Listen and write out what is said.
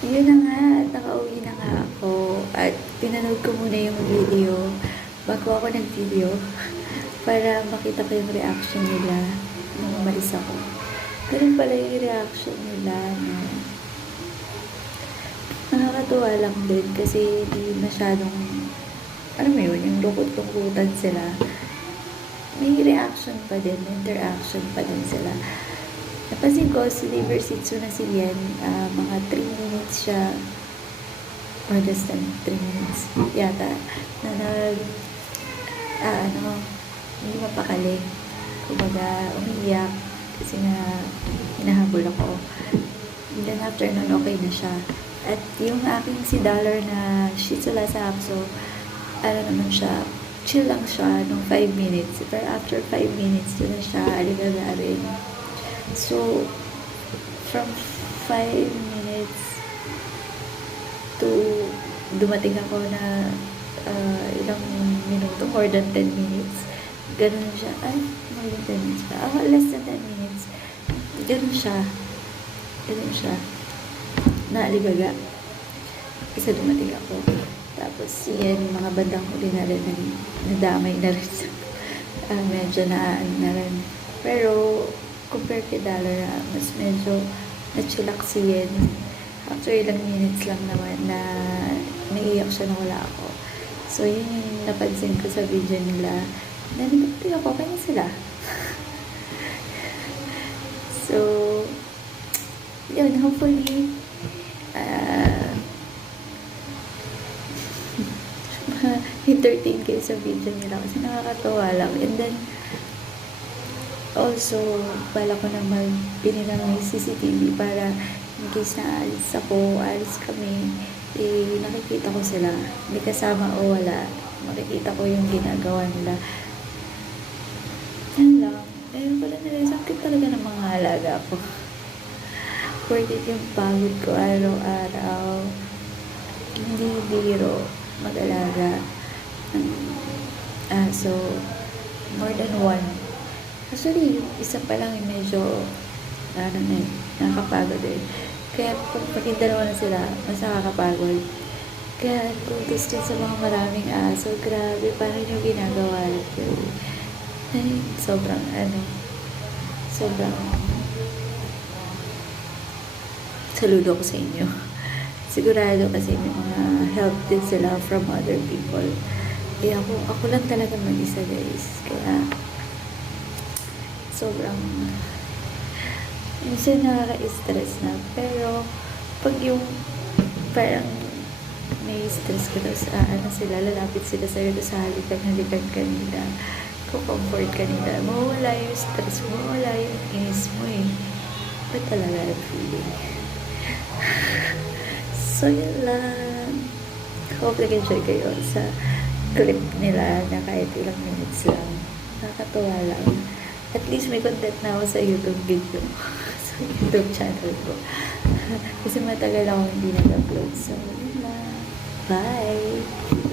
Yun na nga, nakauwi na nga ako at pinanood ko muna yung video bago ako nag-video para makita ko yung reaction nila nung umalis ako. Ganun pala yung reaction nila na nakakatuwa lang din kasi di masyadong, alam mo yun, yung lungkot-lungkutan sila. May reaction pa din, may interaction pa din sila. Napansin ko, si Liver Sitsu na si Yen, mga 3 minutes siya, or less than 3 minutes yata, na hindi mapakali. Kumbaga, umiiyak, kasi nga, hinahabol ako. And then after nun, okay na siya. At yung aking si Dollar na Shih Tzu Lhasa Apso, ano naman siya, chill lang siya nung 5 minutes. Pero after 5 minutes, doon na siya, aligaga rin. So, from 5 minutes to dumating ako na ilang minuto, more than 10 minutes. Ganun siya. Ay, more than 10 minutes pa. Less than 10 minutes. Ganun siya. Ganun siya. Naaligaga. Kasi dumating ako. Tapos yan, mga bandang huli na rin, nadamay na rin. Medyo na rin. Pero, compare kay Dollar, mas medyo na-chillax si Yen. After ilang minutes lang naman na naiiyak siya na wala ako. So, yun yung napansin ko sa video nila. Nanipagpig ako, kanya sila. So, yun, hopefully, entertain kayo sa video nila kasi nakakatawa lang. And then, also, bala ko na magbili ng may CCTV para in case na alis kami, nakikita ko sila. Hindi kasama o wala. Makikita ko yung ginagawa nila. Yan lang. Ayun pala nila, sakit talaga ng mga alaga ko. Worth it yung pagod ko araw-araw. Hindi biro mag-alaga ng aso. More than one. Actually, yung isa pa lang medyo nakakapagod eh. Kaya pag dalawa na sila, mas nakakapagod. Kaya kung gusto sa mga maraming aso, grabe, parang yung ginagawa nito. Ay, sobrang saludo ko sa inyo. Sigurado kasi may mga help din sila from other people. Kaya ako lang talaga mag-isa, guys. Kaya sobrang minsan nakaka-stress na. Pero pag yung parang may stress ka daw sa sila, lalapit sila sa'yo sa halikan kanila, comfort kanila, mawawala yung stress mo, mawawala yung inis mo eh. Ba talaga yung feeling? So yun lang. Hope nag-enjoy kayo sa clip nila na kahit ilang minutes lang. Nakakatuwa lang. At least may content na ako sa YouTube video. Sa YouTube channel ko. Kasi matagal ako hindi nag-upload. So, yun lang. Bye!